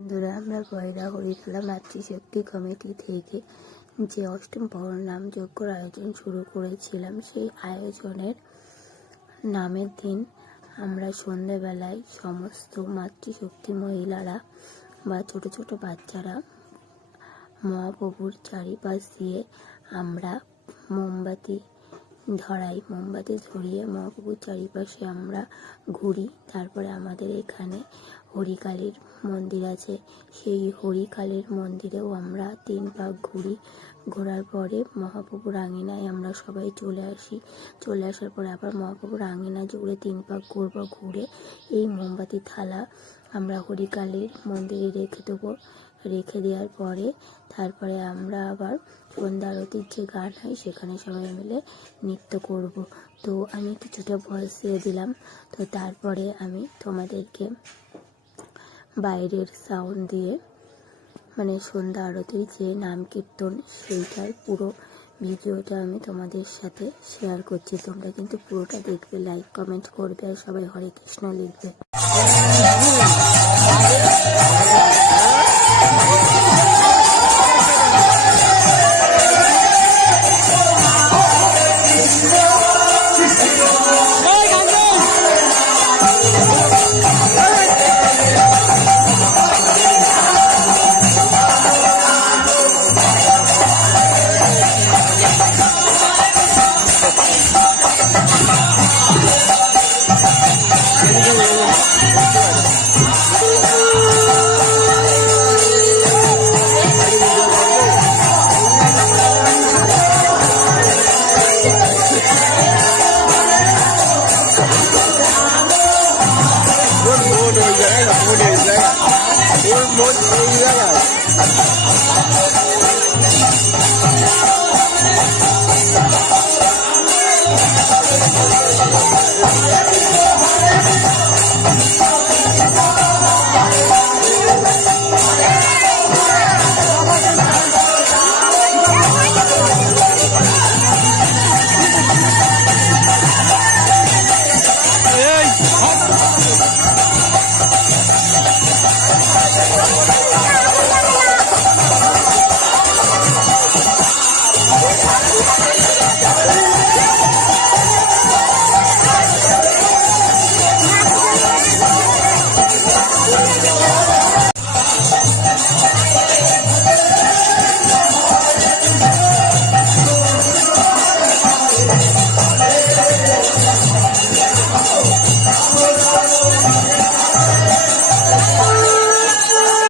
বন্ধুরা, আমরা গয়রা হরিতলা মাতৃশক্তি কমিটি থেকে যে অষ্টম নাম যজ্ঞর আয়োজন শুরু করেছিলাম, সেই আয়োজনের নামের দিন আমরা সন্ধেবেলায় সমস্ত মাতৃশক্তি মহিলারা বা ছোট ছোট বাচ্চারা মহাপ্রভুর চারিপাশ দিয়ে আমরা মোমবাতি ধরিয়ে মহাপ্রভুর চারিপাশে আমরা ঘুরি। তারপরে আমাদের এখানে হরিকালীর মন্দির আছে, সেই হরিকালীর মন্দিরেও আমরা 3 পাক ঘুরি। ঘোরার পরে মহাপ্রভুর আঙিনায় আমরা সবাই চলে আসার পরে আবার মহাপ্রভুর আঙিনা জুড়ে 3 পাক ঘুরবো। ঘুরে এই মোমবাতি থালা আমরা হরিকালীর মন্দিরে রেখে দেবো। রেখে দেওয়ার পরে তারপরে আমরা আবার সন্ধ্যা আরতির যে গান হয় সেখানে সবাই মিলে নৃত্য করব। তো আমি কিছুটা ভয়েস দিয়ে দিলাম। তো তারপরে আমি তোমাদেরকে বাইরের সাউন্ড দিয়ে মানে সন্ধ্যা আরতির যে নাম কীর্তন সেইটার পুরো ভিডিওটা আমি তোমাদের সাথে শেয়ার করছি। তোমরা কিন্তু পুরোটা দেখবে, লাইক কমেন্ট করবে আর সবাই হরে কৃষ্ণ লিখবে।